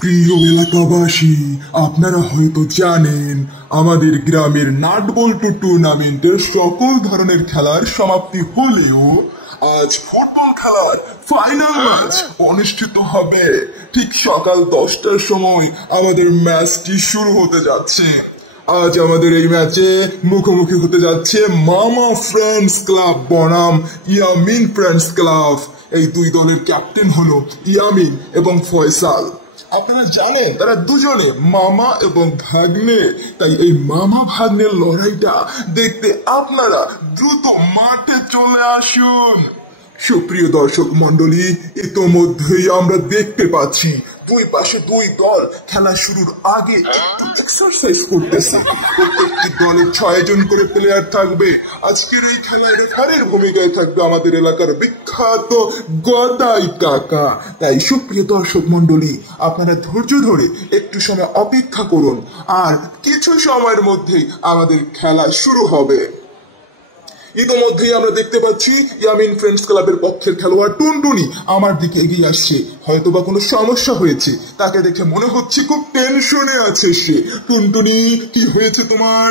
প্রিয় এলাকাবাসী, আপনারা হয়তো জানেন আমাদের গ্রামের নাট বল্টু টুর্নামেন্টের সকল ধরনের খেলার সমাপ্তি হলেও আজ ফুটবল খেলার ফাইনাল ম্যাচ অনুষ্ঠিত হবে। ঠিক সকাল 10টার সময় আমাদের ম্যাচটি শুরু হতে যাচ্ছে। আজ আমাদের এই ম্যাচে মুখোমুখি হতে যাচ্ছে মামা ফ্রেন্ডস ক্লাব বনাম ইয়ামিন ফ্রেন্ডস ক্লাব। এই দুই দলের ক্যাপ্টেন হলো ইয়ামিন এবং ফয়সাল। আপনারা জানেন তারা দুজনে মামা এবং ভাগ্নে, তাই এই মামা ভাগ্নের লড়াইটা দেখতে আপনারা দ্রুত মাঠে চলে আসুন। সুপ্রিয় দর্শক মন্ডলী, ইতোমধ্যেই আমরা দেখতে পাচ্ছি দুই পাশে দুই দল খেলা শুরুর আগে একটু এক্সারসাইজ করতেছে। প্রত্যেকটি দলে 6 জন করে প্লেয়ার থাকবে। আজকের এই খেলায় রেফারির ভূমিকায় থাকবে আমাদের এলাকার বিখ্যাত গদাই কাকা। তাই সুপ্রিয় দর্শক মন্ডলী, আপনারা ধৈর্য ধরে একটু সময় অপেক্ষা করুন, আর কিছু সময়ের মধ্যেই আমাদের খেলা শুরু হবে। ইতিমধ্যেই আমরা দেখতে পাচ্ছি ইয়ামিন ফ্রেন্ডস ক্লাবের পক্ষের খেলোয়াড় টুনটুনি আমার দিকে এগিয়ে আসছে। হয়তোবা কোনো সমস্যা হয়েছে, তাকে দেখে মনে হচ্ছে খুব টেনশনে আছে সে। টুনটুনি, কি হয়েছে তোমার?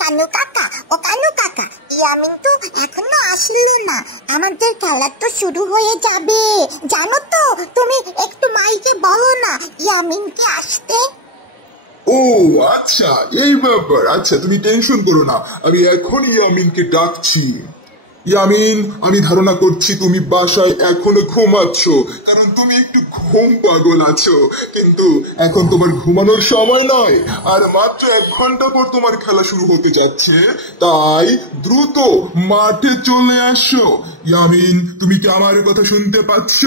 কানু কাকা, ও কানু কাকা, ইয়ামিন তো এখনো আসলো না। আমাদের খেলা তো শুরু হয়ে যাবে, জানো তো? তুমি একটু মাইকে বলো না ইয়ামিনকে আসতে। ও আচ্ছা, এই ব্যাপার। আচ্ছা, তুমি টেনশন করো না, আমি এখনই ইয়ামিনকে ডাকছি। ইয়ামিন, আমি ধারণা করছি তুমি বাসায় এখনো ঘুমাচ্ছ, কারণ তুমি একটু ঘুম পাগল আছো। কিন্তু এখন তোমার ঘুমানোর সময় নয়, আর মাত্র 1 ঘন্টা পর তোমার খেলা শুরু হতে যাচ্ছে। তাই দ্রুত মাঠে চলে আসো। ইয়ামিন, তুমি কি আমার কথা শুনতে পাচ্ছ?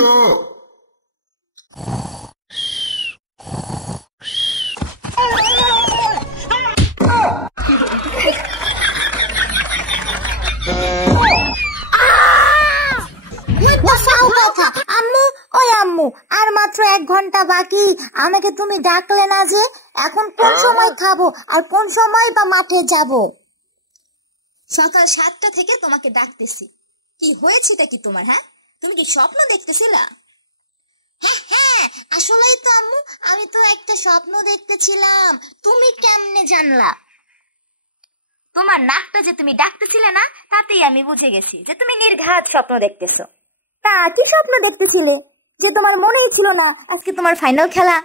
আর মাত্র 1 ঘন্টা বাকি, আমাকে তুমি ডাকলে না যে? এখন কোন সময় খাবো আর কোন সময় বা মাঠে যাব? সকাল 7টা থেকে তোমাকে ডাকতেছি। কি হয়েছেটা কি তোমার? হ্যাঁ, তুমি কি স্বপ্ন দেখতেছিলা? হ্যাঁ, আসলেই তো আম্মু, আমি তো একটা স্বপ্ন দেখতেছিলাম। তুমি কেমনে জানলা? তোমার নাকটা যে তুমি ডাকতেছিলে না, তাতেই আমি বুঝে গেছি যে তুমি নির্ঘাত স্বপ্ন দেখতেছো। তা কি স্বপ্ন দেখতেছিলে যে তোমার মনেই ছিল না আজকে তোমার ফাইনাল খেলা?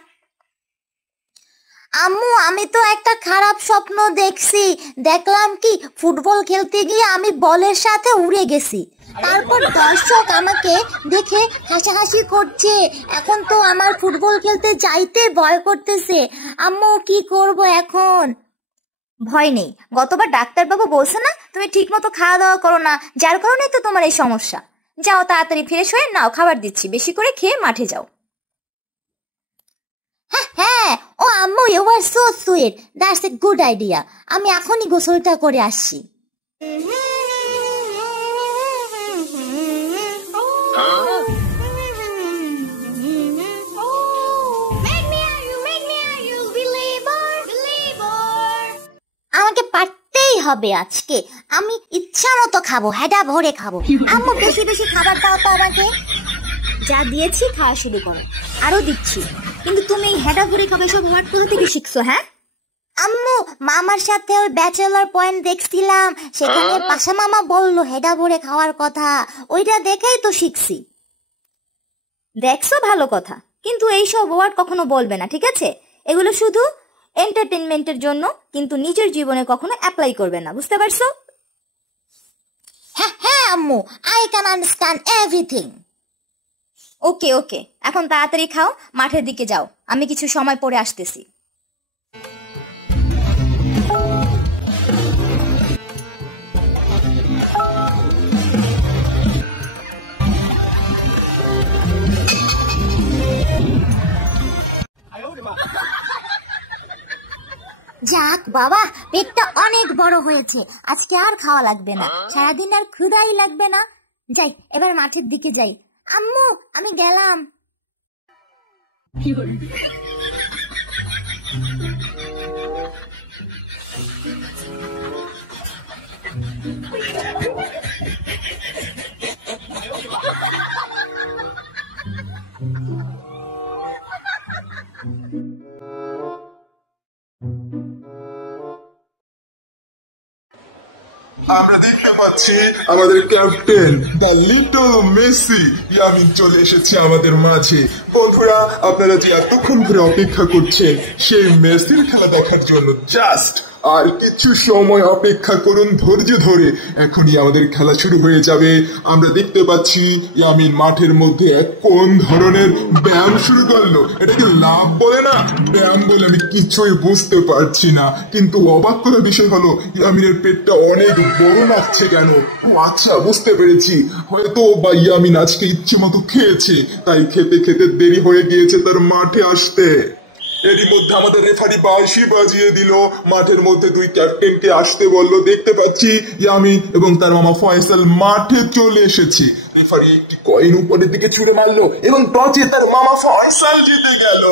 আম্মু, আমি তো একটা খারাপ স্বপ্ন দেখছি। দেখলাম কি ফুটবল খেলতে গিয়ে আমি বলের সাথে উড়ে গেছি। তারপর দর্শক আমাকে দেখে হাসাহাসি করছে। এখন তো আমার ফুটবল খেলতে যাইতে ভয় করতেছে। আম্মু, কি করব এখন? ভয় নেই, গতবার ডাক্তারবাবু বলছে না তুমি ঠিক মতো খাওয়া দাওয়া করো না, যার কারণে তো তোমার এই সমস্যা। যাও তাড়াতাড়ি ফ্রেশ হয়ে নাও, খাবার দিচ্ছি, বেশি করে খেয়ে মাঠে যাও। হ্যাঁ, ও আম্মু, you are so sweet, that's a good idea. আমি এখনই গোসলটা করে আসছি। আমাকে পারতেই হবে আজকে। আমি ইচ্ছা মতো খাবো, হেডা ভরে খাবো। আম্মু, বেশি বেশি খাবার দাও তো আমাকে। যা দিয়েছি খাওয়া শুরু করো, আরো দিচ্ছি। কিন্তু তুমি এই হেডা ভরে খাবে সব ওয়ার্ড কোথা থেকে শিখছো? হ্যাঁ আম্মু, মামার সাথে ওই ব্যাচেলর পয়েন্ট দেখছিলাম, সেখানে পাশা মামা বললো হেডা ভরে খাওয়ার কথা, ওইটা দেখেই তো শিখছি। দেখছো, ভালো কথা, কিন্তু এইসব ওয়ার্ড কখনো বলবে না, ঠিক আছে? এগুলো শুধু এন্টারটেনমেন্টের জন্য, কিন্তু নিজের জীবনে কখনো অ্যাপ্লাই করবে না, বুঝতে পারছো? হ্যাঁ আম্মু, আই ক্যান আন্ডারস্ট্যান্ড এভরিথিং। ওকে, এখন তাড়াতাড়ি খাও, মাঠের দিকে যাও, আমি কিছু সময় পরে আসতেছি। যাক বাবা, পেটটা অনেক বড় হয়েছে, আজকে আর খাওয়া লাগবে না, সারাদিন আর ক্ষুধাই লাগবে না। যাই, এবার মাঠের দিকে যাই। আম্মু, আমি গেলাম। আমরা দেখতে পাচ্ছি আমাদের captain the little Messi Yamin চলে এসেছে আমাদের মাঝে। বন্ধুরা, আপনারা যে এতক্ষণ ধরে অপেক্ষা করছেন সেই মেসির খেলা দেখার জন্য, জাস্ট আর কিছু সময় অপেক্ষা করুন ধৈর্য ধরে, এখনই আমাদের খেলা শুরু হয়ে যাবে। আমরা দেখতে পাচ্ছি ইয়ামিন মাঠের মধ্যে কোন ধরনের ব্যায়াম শুরু করলো। এটাকে লাভ বলে না ব্যায়াম বলে, আমি কিছুই বুঝতে পারছি না। কিন্তু অবাক করার বিষয় হলো ইয়ামিনের পেটটা অনেক বড় লাগছে কেন। ও আচ্ছা, বুঝতে পেরেছি, হয়তো বা ইয়ামিন আজকে ইচ্ছে মতো খেয়েছে, তাই খেতে খেতে দেরি হয়ে গিয়েছে তার মাঠে আসতে। এরই মধ্যে আমাদের রেফারি বাঁশি বাজিয়ে দিল, মাঠের মধ্যে দুই ক্যাপ্টেনকে আসতে বলল। দেখতে পাচ্ছি ইয়ামিন এবং তার মামা ফয়সাল মাঠে চলে এসেছে। রেফারি একটি কয়েন উপরের দিকে ছুঁড়ে মারলো এবং টসে তার মামা ফয়সাল জিতে গেল।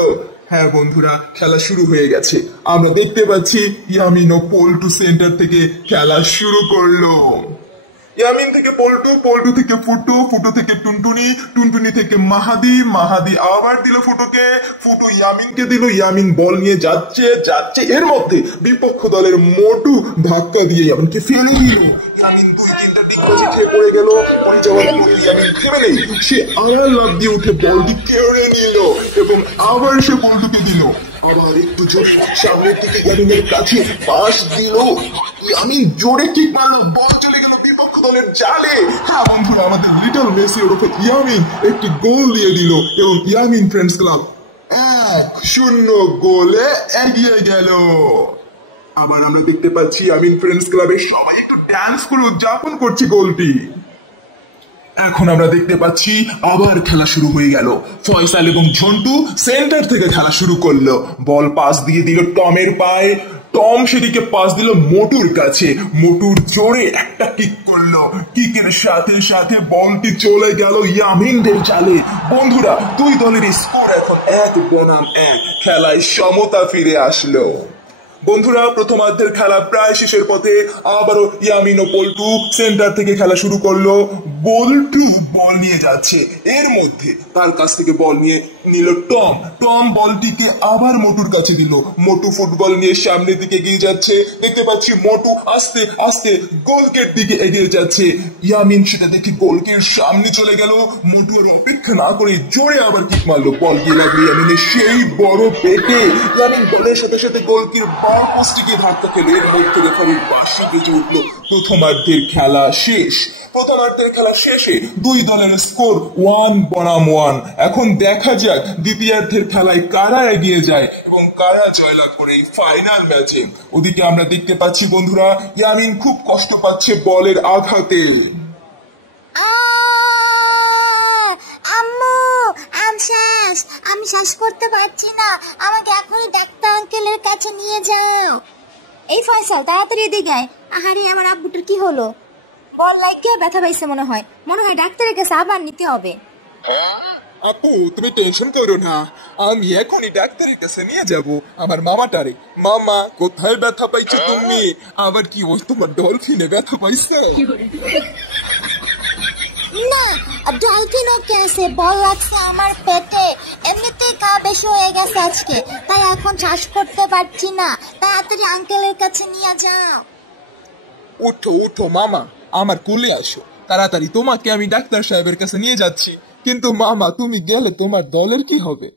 হ্যাঁ বন্ধুরা, খেলা শুরু হয়ে গেছে। আমরা দেখতে পাচ্ছি ইয়ামিন ও পল্টু সেন্টার থেকে খেলা শুরু করলো। ইয়ামিন থেকে পল্টু, পল্টু থেকে ফুটু, ফুটু থেকে টুনটুনি, টুনটুনি থেকে মাহাদি, মাহাদি আবার দিল ফুটুকে, ফুটু ইয়ামিনকে দিল। ইয়ামিন বল নিয়ে যাচ্ছে যাচ্ছে, এর মধ্যে বিপক্ষ দলের মোটু ধাক্কা দিয়ে ইয়ামিনকে ফেলে দিল। ইয়ামিন 2-3টা ডিগবাজি খেয়ে পড়ে গেল। পড়ে যাওয়ার পর ইয়ামিন থেমে নেই, সে আবার লাফ দিয়ে উঠে বলটি কেড়ে নিল এবং আবার সে পল্টুকে দিল। আবার একটু জোরে সামনের দিকে ইয়ামিনের কাছে পাস দিল। ইয়ামিন জোরে কিক মারলো, বল চলে গেল বিপক্ষ দলের জালে। হ্যাঁ বন্ধুরা, আমাদের লিটল মেসি ওর উপর ইয়ামিন একটি গোল দিয়ে দিল এবং ইয়ামিন ফ্রেন্ডস ক্লাব 1-0 গোলে এগিয়ে গেল। আবার আমরা দেখতে পাচ্ছি ইয়ামিন ফ্রেন্ডস ক্লাবের সবাই একটু ডান্স করে উদযাপন করছে গোলটি। এখন আমরা দেখতে পাচ্ছি আবার খেলা শুরু হয়ে গেল। ফয়সাল এবং ঝন্টু সেন্টার থেকে খেলা শুরু করলো। বল পাস দিয়ে দিল টমের পায়ে, টম সেদিকে পাস দিল মোটুর কাছে, মোটুর জোরে একটা কিক করলো। কিকের সাথে সাথে বলটি চলে গেল ইয়ামিনদের জালে। বন্ধুরা, দুই দলের স্কোর এখন 1-1, খেলায় সমতা ফিরে আসলো। বন্ধুরা, প্রথমার্ধের খেলা প্রায় শেষের পথে। আবারও ইয়ামিন ও পল্টু সেন্টার থেকে খেলা শুরু করলো। বল্টু বল নিয়ে যাচ্ছে, এর মধ্যে তার কাছ থেকে বল নিয়ে নিল টম। টম বলটিকে আবার মোটুর কাছে দিল। মোটু ফুটবল নিয়ে সামনের দিকে এগিয়ে যাচ্ছে। দেখতে পাচ্ছি মোটু আস্তে আস্তে গোলকের দিকে এগিয়ে যাচ্ছে। ইয়ামিন সেটা দেখে গোলকের সামনে চলে গেল। মোটু আর অপেক্ষা না করে জোরে আবার কিক মারলো, বল গিয়ে লাগলো ইয়ামিনের সেই বড় পেটে। ইয়ামিন বলের সাথে সাথে গোলকির বার পোস্টে ধাক্কা খেলে, এর মধ্যে রেফারির বাঁশি বেজে উঠলো। প্রথমার্ধের খেলা শেষ। প্রথমার্ধের খেলা শেষে দুই দলের স্কোর 1-1। এখন দেখা যাক দ্বিতীয়ার্ধের খেলায় কারা এগিয়ে যায় এবং কারা জয়লাভ করে এই ফাইনাল ম্যাচে। ওদিকে আমরা দেখতে পাচ্ছি বন্ধুরা, ইয়ামিন খুব কষ্ট পাচ্ছে বলের আঘাতে। আম্মু, আমি শ্বাস করতে পারছি না, আমাকে এখনই ডাক্তার আঙ্কেলের কাছে নিয়ে যাও। এই ফয়সাল, তাড়াতাড়ি এদিকে আয়। আহারে, আমার আব্বুটার কি হলো? বল লাগিয়ে ব্যথা পাইছে মনে হয় ডাক্তারের কাছে আবার নিতে হবে। আপু, তুমি টেনশন করো না, আমি এখনই ডাক্তারের কাছে নিয়ে যাব আমার মামাটারে। মামা, কোথায় ব্যথা পাইছো তুমি? আবার কি ওই তোমার ডলফিনে ব্যথা পাইছে? না, ডলফিনও কেসে, বল লাগছে আমার পেটে। এমনিতেই গা বেশি হয়ে গেছে আজকে, তাই এখন শ্বাস করতে পারছি না। তাড়াতাড়ি আঙ্কেলের কাছে নিয়ে যাও। উঠো উঠো মামা, আমার কোলে আসো তাড়াতাড়ি, তোমাকে আমি ডাক্তার সাহেবের কাছে নিয়ে যাচ্ছি। কিন্তু মামা, তুমি গেলে তোমার দলের কি হবে?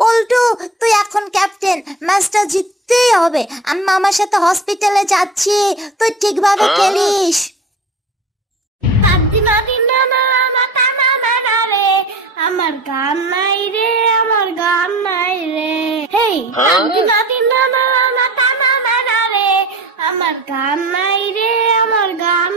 পল্টু, তুই এখন ক্যাপ্টেন, ম্যাচটা জিততেই হবে। আমি মামার সাথে হসপিটালে যাচ্ছি, তুই ঠিকভাবে খেলিস। আমার গান নাই রে, আমার গান নাই রে, হেই আমার গান নাই রে, আমার গান